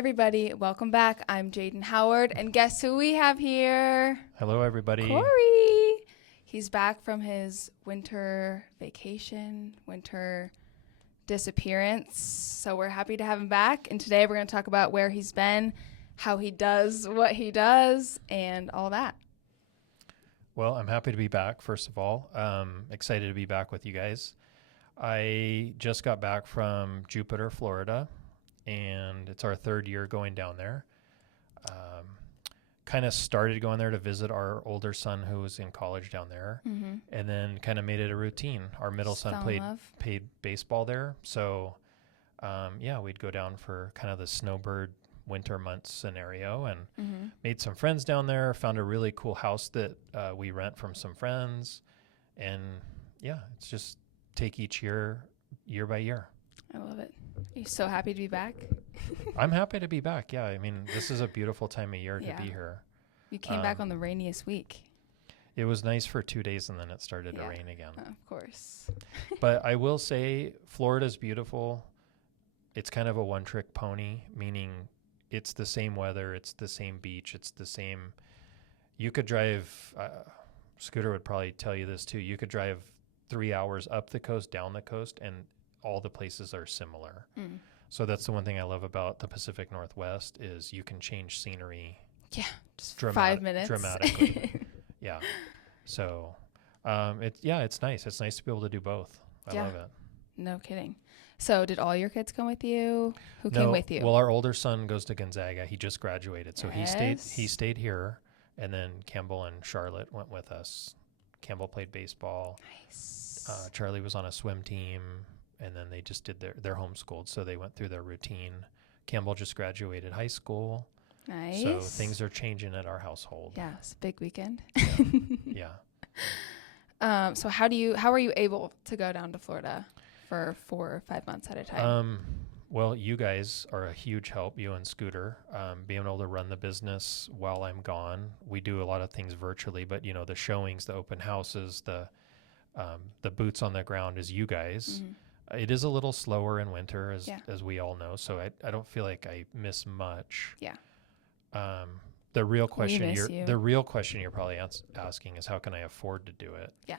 everybody, welcome back. I'm Jaden Howard, and guess who we have here? Hello, everybody. Corey. He's back from his winter vacation, winter disappearance. So we're happy to have him back. And today we're going to talk about where he's been, how he does what he does, and all that. Well, I'm happy to be back, first of all. Excited to be back with you guys. I just got back from Jupiter, Florida, and it's our third year going down there. Kind of started going there to visit our older son who was in college down there, and then kind of made it a routine. Our middle son played baseball there, so we'd go down for kind of the snowbird winter months scenario, and made some friends down there. Found a really cool house that we rent from some friends, and it's just take each year by year. I love it. Are you so happy to be back? I'm happy to be back. Yeah, I mean, this is a beautiful time of year to be here. You came back on the rainiest week. It was nice for 2 days, and then it started to rain again. Of course. But I will say Florida's beautiful. It's kind of a one-trick pony, meaning it's the same weather, it's the same beach, it's the same. You could drive, Scooter would probably tell you this too, you could drive 3 hours up the coast, down the coast, and all the places are similar. So that's the one thing I love about the Pacific Northwest is you can change scenery. Yeah, just 5 minutes. Dramatically. Yeah. So it's nice. It's nice to be able to do both. I love it. No kidding. So did all your kids come with you? Who came with you? Well, our older son goes to Gonzaga. He just graduated. So he stayed here, and then Campbell and Charlotte went with us. Campbell played baseball. Nice. Charlie was on a swim team, and then they just did their homeschooled, so they went through their routine. Campbell just graduated high school. Nice. So things are changing at our household. Yeah, it's a big weekend. Yeah. So how are you able to go down to Florida for 4 or 5 months at a time? Well, you guys are a huge help, you and Scooter, being able to run the business while I'm gone. We do a lot of things virtually, but the showings, the open houses, the boots on the ground is you guys. It is a little slower in winter, as we all know, so I don't feel like I miss much. Yeah. The real question you're probably asking is how can I afford to do it? Yeah.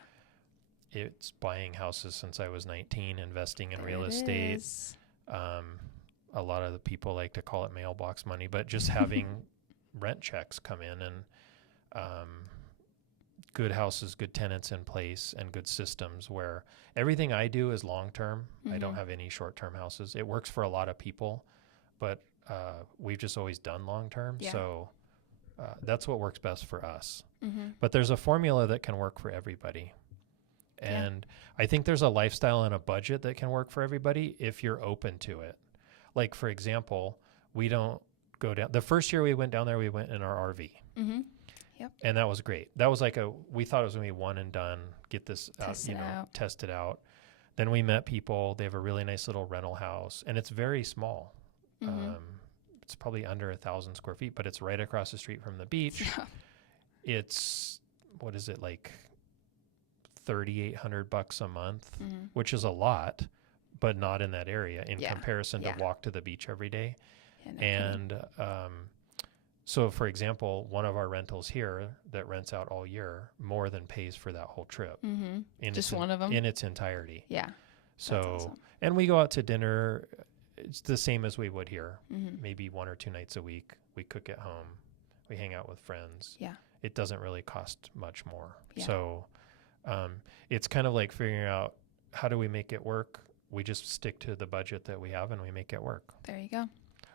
It's buying houses since I was 19, investing in real estate. A lot of the people like to call it mailbox money, but just having rent checks come in and good houses, good tenants in place, and good systems where everything I do is long-term. I don't have any short-term houses. It works for a lot of people, but we've just always done long-term. Yeah. So that's what works best for us. But there's a formula that can work for everybody. And I think there's a lifestyle and a budget that can work for everybody if you're open to it. Like, for example, we don't go down. The first year we went down there, we went in our RV. Yep. And that was great. That was we thought it was going to be one and done, get this test it out. Then we met people. They have a really nice little rental house, and it's very small. It's probably under 1,000 square feet, but it's right across the street from the beach. Yeah. It's, what is it, like $3,800 a month, which is a lot, but not in that area in comparison to walk to the beach every day. And so, for example, one of our rentals here that rents out all year more than pays for that whole trip. Just one of them? In its entirety. Yeah. So, awesome. And we go out to dinner. It's the same as we would here. Maybe 1 or 2 nights a week. We cook at home. We hang out with friends. Yeah. It doesn't really cost much more. Yeah. So it's kind of like figuring out how do we make it work. We just stick to the budget that we have and we make it work. There you go.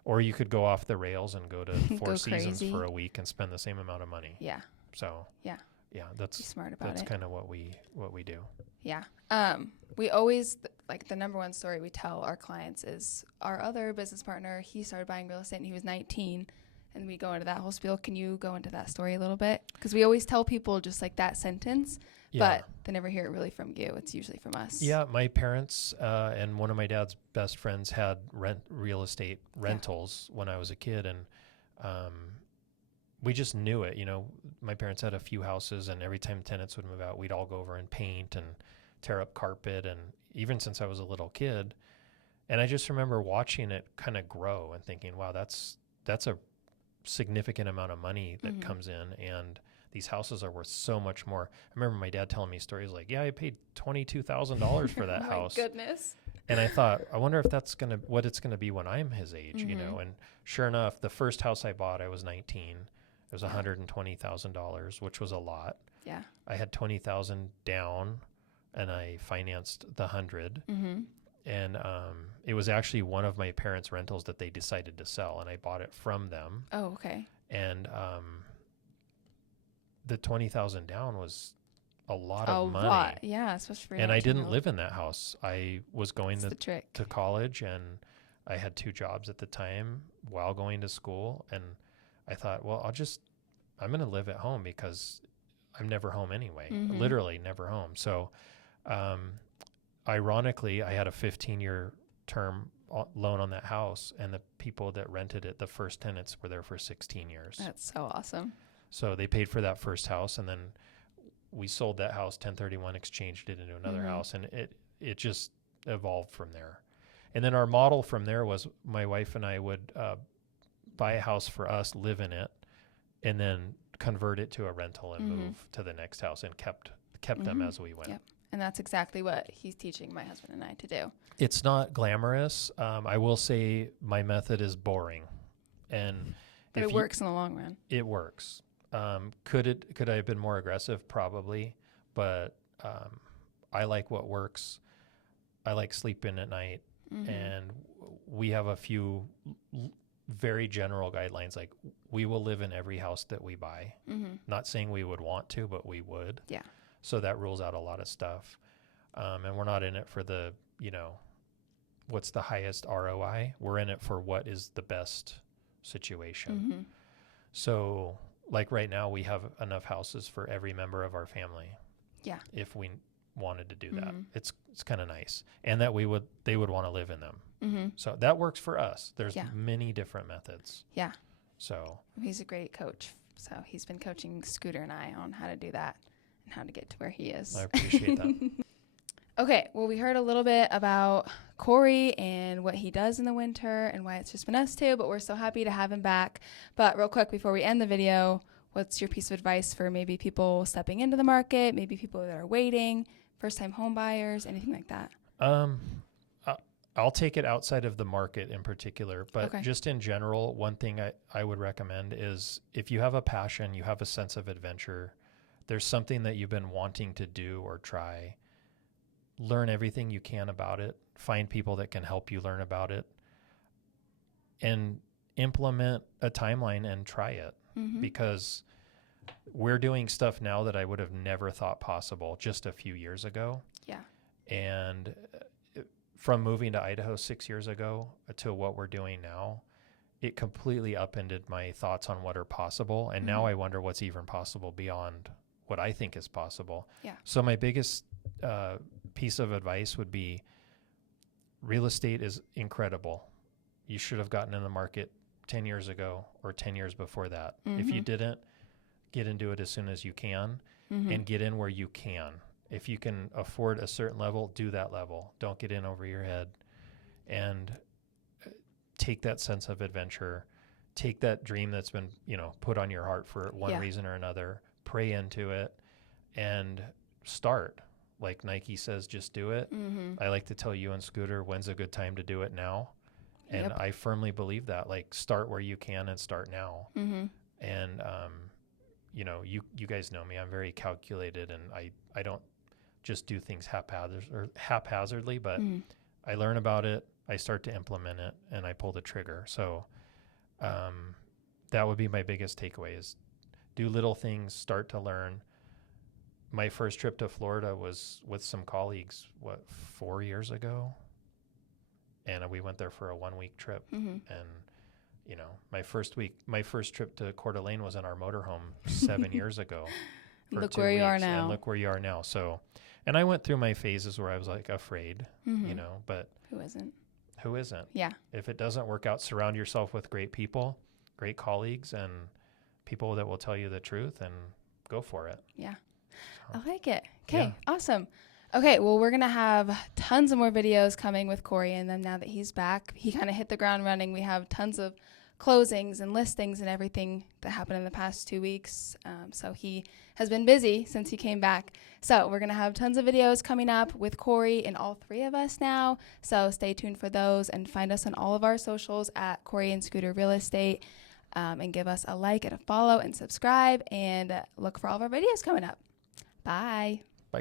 Or you could go off the rails and go to Four Seasons for a week and spend the same amount of money. Yeah. So Be smart about that's it. kind of what we do. Yeah. We always the number one story we tell our clients is our other business partner. He started buying real estate and he was 19, and we go into that whole spiel. Can you go into that story a little bit? Because we always tell people just like that sentence, but they never hear it really from you. It's usually from us. Yeah, my parents and one of my dad's best friends had real estate rentals when I was a kid, and we just knew it. My parents had a few houses, and every time tenants would move out, we'd all go over and paint and tear up carpet. And even since I was a little kid, And I just remember watching it kind of grow and thinking, wow, that's a significant amount of money that comes in, and these houses are worth so much more. I remember my dad telling me stories like, yeah, I paid $22,000 for that house. My goodness. And I thought, I wonder if that's what it's gonna be when I'm his age, you know. And sure enough, the first house I bought, I was 19. It was $120,000, which was a lot. Yeah. I had 20,000 down, and I financed the 100. And it was actually one of my parents' rentals that they decided to sell, and I bought it from them. Oh, okay. And the 20,000 down was a lot of money. A lot, yeah, especially for and I didn't live in that house. I was going to college, and I had 2 jobs at the time while going to school. And I thought, well, I'm going to live at home because I'm never home anyway, literally never home. So, ironically, I had a 15-year term loan on that house, and the people that rented it, the first tenants, were there for 16 years. That's so awesome. So they paid for that first house, and then we sold that house, 1031 exchanged it into another house, and it just evolved from there. And then our model from there was my wife and I would buy a house for us, live in it, and then convert it to a rental and move to the next house, and kept them as we went. Yep. And that's exactly what he's teaching my husband and I to do. It's not glamorous. I will say my method is boring, but it works in the long run. It works. Could I have been more aggressive? Probably, but I like what works. I like sleeping at night, and we have a few very general guidelines. Like, we will live in every house that we buy. Not saying we would want to, but we would. Yeah. So that rules out a lot of stuff. And we're not in it for the, what's the highest ROI. We're in it for what is the best situation. So, like right now, we have enough houses for every member of our family. Yeah. If we wanted to do that, it's kind of nice, and that they would want to live in them. So that works for us. There's many different methods. Yeah. So he's a great coach. So he's been coaching Scooter and I on how to do that and how to get to where he is. I appreciate that. Okay, well, we heard a little bit about Corey and what he does in the winter and why it's just been us two, but we're so happy to have him back. But real quick, before we end the video, what's your piece of advice for maybe people stepping into the market, maybe people that are waiting, first-time home buyers, anything like that? I'll take it outside of the market in particular, but just in general, one thing I would recommend is if you have a passion, you have a sense of adventure, there's something that you've been wanting to do or try, learn everything you can about it, find people that can help you learn about it, and implement a timeline and try it. Because we're doing stuff now that I would have never thought possible just a few years ago. Yeah. And from moving to Idaho 6 years ago to what we're doing now, it completely upended my thoughts on what are possible. And now I wonder what's even possible beyond what I think is possible. Yeah. So my biggest piece of advice would be, real estate is incredible. You should have gotten in the market 10 years ago or 10 years before that. If you didn't, get into it as soon as you can and get in where you can. If you can afford a certain level, do that level. Don't get in over your head, and take that sense of adventure. Take that dream that's been, put on your heart for one reason or another, pray into it, and start. Like Nike says, just do it. I like to tell you and Scooter, when's a good time to do it now? And I firmly believe that. Like, start where you can and start now. And, you guys know me. I'm very calculated, and I don't just do things haphazardly, but I learn about it, I start to implement it, and I pull the trigger. So that would be my biggest takeaway, is do little things, start to learn. My first trip to Florida was with some colleagues, 4 years ago? And we went there for a 1-week trip. And, my first trip to Coeur d'Alene was in our motorhome 7 years ago. Look where you are now. And look where you are now. So, and I went through my phases where I was like afraid, but who isn't? Yeah. If it doesn't work out, surround yourself with great people, great colleagues, and people that will tell you the truth, and go for it. Yeah. I like it. Okay, awesome. Okay, well, we're going to have tons of more videos coming with Corey, and then now that he's back, he kind of hit the ground running. We have tons of closings and listings and everything that happened in the past 2 weeks. So he has been busy since he came back. So we're going to have tons of videos coming up with Corey and all three of us now. So stay tuned for those and find us on all of our socials at Corey and Scooter Real Estate. And give us a like and a follow and subscribe and look for all of our videos coming up. Bye.